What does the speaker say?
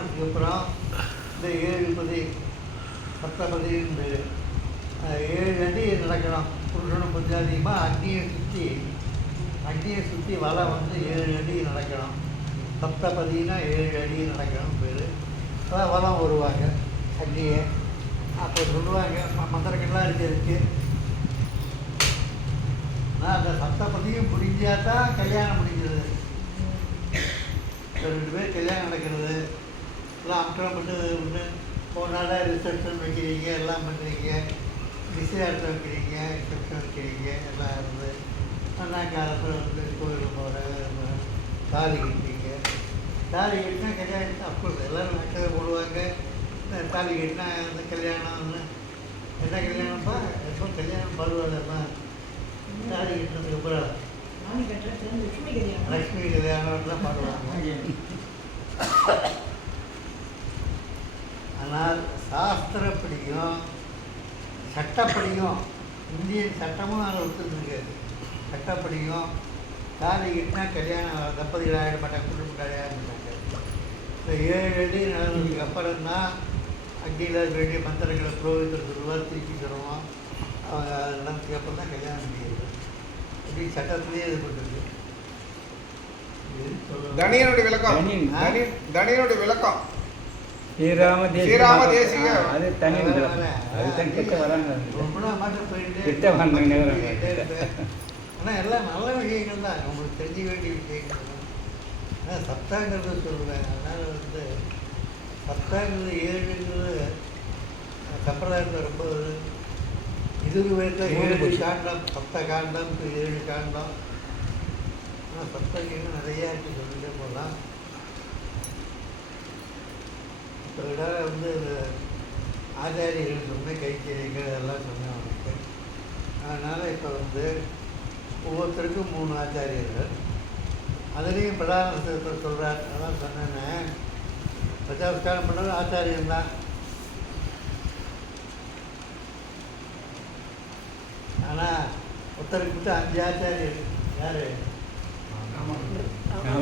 கல்யாணத்துக்கு அப்புறம் இந்த 7 பதி சப்தபதின்னு பேர். 7 அடி நடக்கணும். புருஷனும் கொஞ்சம் அதிகமாக அக்னியை சுற்றி வலை வந்து 7 அடி நடக்கணும். சப்தபதினா 7 அடி நடக்கணும் பேர். அதான் வலம் வருவாங்க அக்னியை. அப்போ சொல்லுவாங்க மந்திரங்கள்லாம் இருக்கு. ஆனால் அந்த சப்தபதியும் முடிஞ்சாதான் கல்யாணம் முடிஞ்சது. 2 பேர் கல்யாணம் நடக்கிறது எல்லாம் அப்புறம் பண்ணு போனால ரிசப்ஷன் வைக்கிறீங்க, எல்லாம் பண்ணுறீங்க, நிச்சயார்த்தம் வைக்கிறீங்க, ரிசப்ஷன் வைக்கிறீங்க, எல்லாம் இருந்து காலத்தில் வந்து கோயிலுக்கு போகிற தாலி கட்டுறீங்க. தாலி கட்டினா கல்யாணம் அப்கோர்ஸ் எல்லோரும் நக்கதை போடுவாங்க. தாலி கட்டினா அந்த கல்யாணம்னு என்ன கல்யாணம்ப்பா எப்போ கல்யாணம் பாடுவாங்கம்மா தாலி கட்டினதுக்கு அப்புறம் லக்ஷ்மி கல்யாணம்லாம் பாடுவாங்க. ஆனால் சாஸ்திரப்படியும் சட்டப்படியும் இந்தியன் சட்டமும் அதில் ஒத்துருக்கு. சட்டப்படியும் தாலி கட்டினா கல்யாணம் தம்பதிகள் ஆகிட மாட்டாங்க, குடும்பம் ஆகிட மாட்டாங்க. இந்த 7 அடி நடந்ததுக்கு அப்புறம்தான் அக்னியில் வேண்டிய மந்திரங்களை புரோகிதர் சொல்லுவார், திருப்பி சொல்லுவோம். அவங்க நடந்ததுக்கு அப்புறம் தான் கல்யாணம் முடியாது. அப்படி சட்டத்திலேயே இது பண்ணுறது. தனியனுடைய விளக்கம் ஸ்ரீராம தேசிக அது தனி ஆனால் எல்லாம் நல்ல விஷயங்கள் தான், உங்களுக்கு தெரிஞ்ச வேண்டிய விஷயங்கள் தான். ஆனால் சப்தாங்கிறது சொல்லுவேன். அதனால் வந்து சப்தாங்கிறது 7ங்கிறது சம்பிரதாயத்தில் ரொம்ப இதுக்கு வேறு 7 காண்டம், சப்த காண்டம் 7 காண்டம். ஆனால் சப்தங்கள் நிறையா இருக்குது, சொல்லிட்டே போகலாம். இப்போ விட வந்து ஆச்சாரியர்கள் சொன்ன கைத்தறிகள் எல்லாம் சொன்னேன் அவனுக்கு. அதனால் இப்போ வந்து ஒவ்வொருத்தருக்கும் 3 ஆச்சாரியர்கள். அதுலேயும் பிரதான சொல்கிறார். அதான் சொன்னேன்னு பிரஜாஸ்காரம் பண்ணது ஆச்சாரியன்தான். ஆனால் ஒருத்தருக்கு மட்டும் 5 ஆச்சாரியர். யார்?